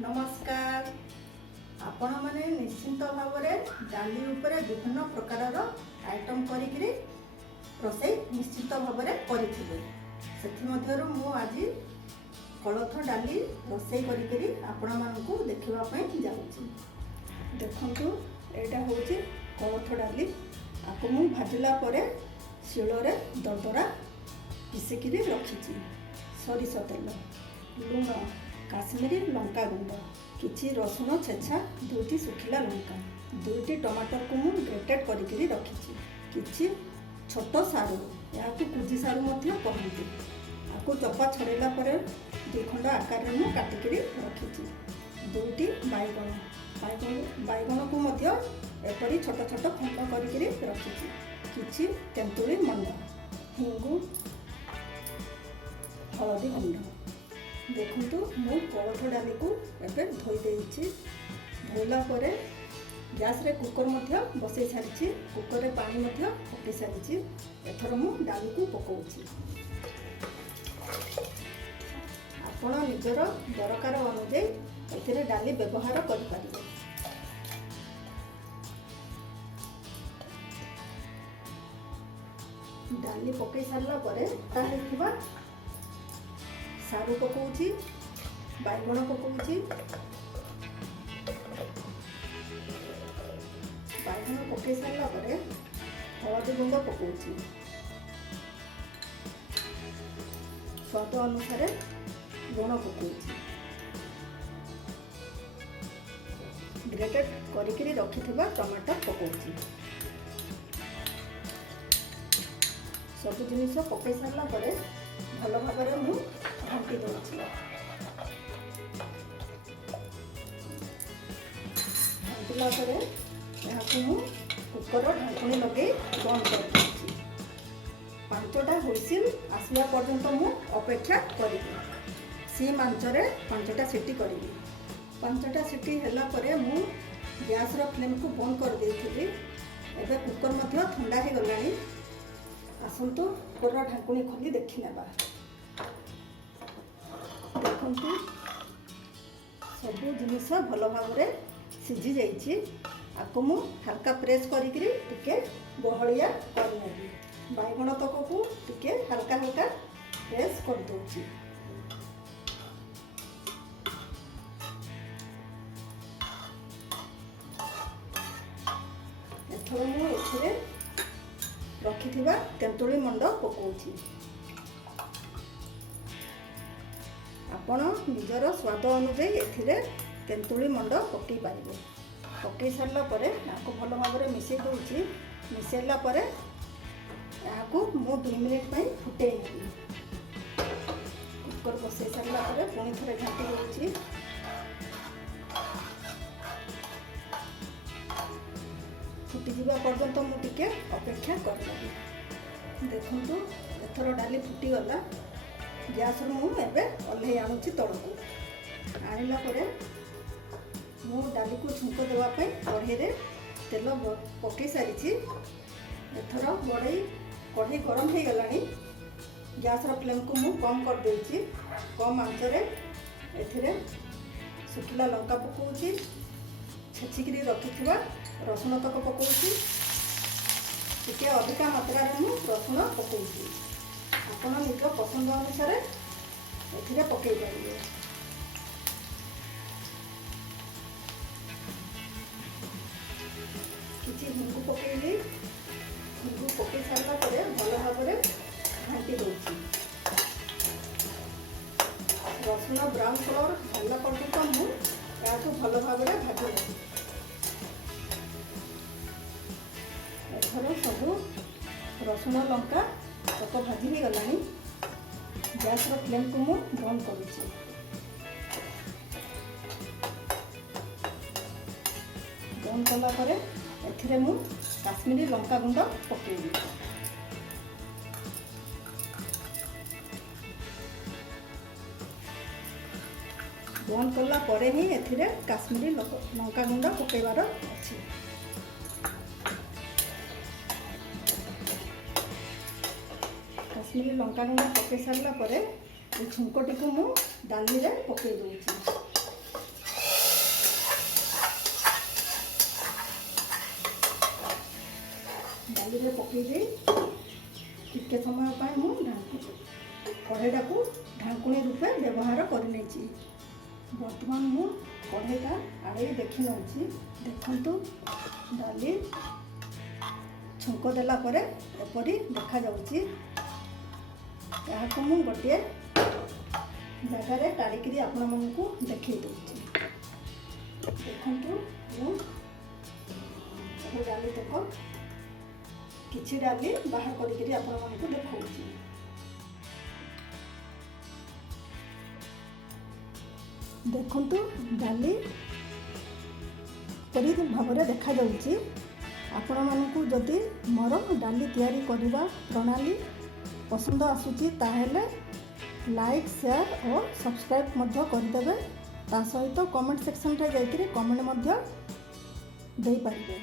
नमस्कार। आपण माने निश्चिंत भाव डाली उपरे विभिन्न प्रकार आइटम करी रोषे निश्चित भाव मु आज कोलथ डाली रोषे करी आपण मानकु देखापी जाऊँगी। देखु यहाँ हूँ कोलथ डाली आपको मु भाजिला शिଳରେ दरदरा पिसिकी रखी सरिष तेल लुण काश्मीरी लंका गुंड किछि रसुण छेछा 2टी सुखिला लंका 2टी टमाटर को मु ग्रेटेड करी रखी किछि छोट सारू या कुजी सारू कहते आपको चपा छड़ेला 2 खंड आकार में काटिकी रखी 2टी बैगण को एपरी छोट छोट खंड करी रखी किछि तेंतुली मंड हिंगु हलदी गुंड। देखु मु कोलथ डाली को एवं धोई देछि धोला गैस रे कुकर बसई सारी कुकर रे पानी पकई सारी एथर मु डाली को पकाउछि। आपण निजर दरकार अनुसार एथिरे डाली व्यवहार करि पारिबे। डाली पकई सारला ताहिबा सारू पकाउछि बैगण पकाउछि बैगण पकई सारला हलदी गुंड पकाउछि स्वाद अनुसार लुण पकाउछि ग्रेटेड करिकी रखिथिबा टमाटर पकाउछि सब जिनिस पकई सारला भल भाव मु घंटी दूसरी घंटिला यहाँ कुकर ढाकुणी लगे बंद कर 5टा हुइसिल आसला पर्यंत मु अपेक्षा करी सीम आंचरे 5टा सीटी करी 5टा सीटी हैला परे मु गैस रो फ्लेम को बंद कर देइथिली। एबे कुकर मध्य ठंडा हो गलानी आसंतु कुकर ढाकुणी खोली देखि नेबा। देखु सबू जिनिस भल भाव सीझी जाइए आपको मु हल्का प्रेस करी बहलिया करनेबी बैगण तक को टिके हल्का हल्का प्रेस कर दूची। एथर मु एथिरे रखिथिबा तेंतुली मंड पकाउछि। आपण निजर स्वाद अनुसार एथिरे तेंतुली मंड पकई पारिबे। पकई सारला आपको भल भाव मिसई दूची मिसैला आपको मु 2 मिनिट फुटे कुकर बसई सारला पुणी थे घाटी दूची फुटी जावा पर्यंत मुझे अपेक्षा कर। देखु एथर डाली फुटीगला गैस रु मुझे ओल्हे आणुची तड़कू आणला मु डाली को छुंक देवाई कढ़ई रे तेल पकई सारी एथर कढ़ई गरम हो गलानी गैस रो फ्लेम को मु कम कर देछि कम आंचरे एथिरे सुखिला लंका पकाउछि छेचिकी रखिथिबा रसुण तक पकाउछि टिके अधिका मात्रा रे मु रसुण पकाउछि आपण निज पसंद अनुसार एथिरे पकई पारिबे। किछि हिंगु पकईली हिंगु पकई सारला भल भाव घाटी दूची रसुण ब्राउन कलर होला पर्यंत मु याकु भल भाव भाजी एथर सबू रसुण लंका तक भाजी हो गलानी गैस रो फ्लेम को मु बंद करूची। बंद कला एथिरे मु काश्मीरी लंका गुंड पकेइबी बंद कला ही एथिरे काश्मीरी लंका गुंड पकेइबार अछि। काश्मीरी लंका गुंड पकई सारला छुंकटी को मु डाली रे पकई दूची डाली में पकई दे टिके समय पाए मु कढ़ईटा को ढाकुणी रूपे व्यवहार करनी। बर्तमान मु कढ़ईटा आड़े देखी नौची। देखंतु डाली छुंक देला परे एपरी देखा जाउची। यहाँ मु गोटे जगार काढ़ी आपण मानू देखी दूची। देखंतु मु डाली तक किछि डाली बाहर करी आपण मानू देखौची। देखंतु डाली परी भाव देखा जाउची। आपण मानू जदि मोर डाली तैयारी करबा प्रणाली पसंद आसुची ताहेले लाइक शेयर और सब्सक्राइब मध्य करदेबे। ता सहित कमेंट सेक्शन रे जाइकरी कमेंट मध्य देई पारिबे।